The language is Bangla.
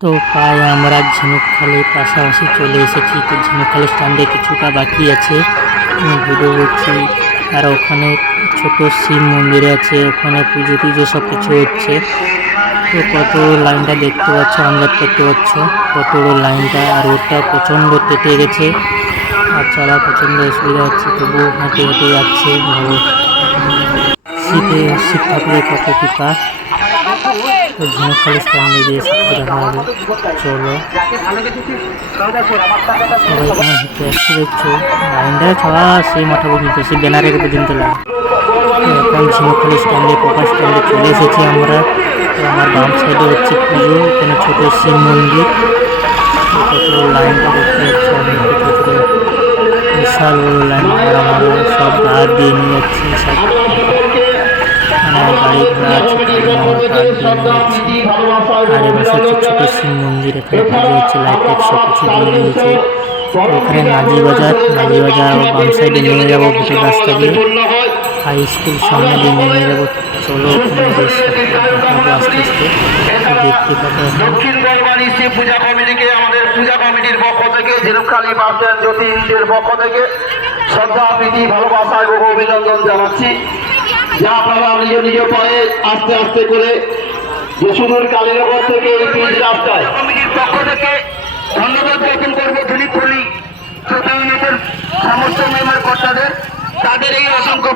তো প্রায় আমরা ঝিনুকখালির পাশাপাশি চলে এসেছি। তো ঝিনুকখালি স্ট্যান্ডে কিছুটা বাকি আছে। ভিডিও করছি আর ওখানে ছোট শিব মন্দির আছে, ওখানে পুজো টুজো সব কিছু হচ্ছে। তো কত লাইনটা দেখতে পাচ্ছ, আন্দাজ করতে পারছ? কত লাইনটা, আর ওটা প্রচণ্ড কেটে গেছে। আর চলা প্রচণ্ড অসুবিধা হচ্ছে, তবুও হেঁটে হেঁটে যাচ্ছে শীতে শিব ঠাকুরের কত তো ঝিনুকখালি স্ট্যান্ডে গিয়ে সাথে দেখা হবে চলো। সবাই হেঁটে আসতে দেখছ। লাইনটা ছড়া সেই মাথা পর্যন্ত সেই ব্যানারের পর্যন্ত লাইন এখন ঝিনুকখালি স্ট্যান্ডে প্রকাশ স্ট্যান্ডে চলে এসেছি আমরা। আমার বাম সাইডে হচ্ছে পুজো, এখানে ছোট শিব মন্দির। লাইনটা দেখতে পাচ্ছ বিশাল বড় লাইন মারা মারা সব গাছ দিয়ে নিয়ে যাচ্ছে সব। মানে গাড়ি ঘোড়া আছে হচ্ছে ছোট শিব মন্দির এখানে পুজো হচ্ছে লাইট টাইট সব কিছু দিয়ে দিয়েছে। এখানে নাজি বাজার নাজি বাজার বাম সাইডে নেমে যাব ভিতর রাস্তা দিয়ে হাই স্কুল সামনে দিয়ে নেমে যাব। চলো আস্তে আস্তে। দেখতে পাবো দক্ষিণ শিব পূজা কমিটিকে আমাদের পূজা কমিটির পক্ষ থেকে ঝিনুকখালী বাসস্ট্যান্ড জ্যোতিষের পক্ষ থেকে শ্রদ্ধা প্রীতি ভালোবাসা এবং অভিনন্দন জানাচ্ছি। যা আপনারা নিজ নিজ পায়ে আস্তে আস্তে করে যশুনুর কালীনগর থেকে এই পিচ রাস্তায়। পক্ষ থেকে ধন্যবাদ জ্ঞাপন করব দিলীপ ইউনিটের সমস্ত মেম্বার কর্তাদের। তাদের এই অসংখ্য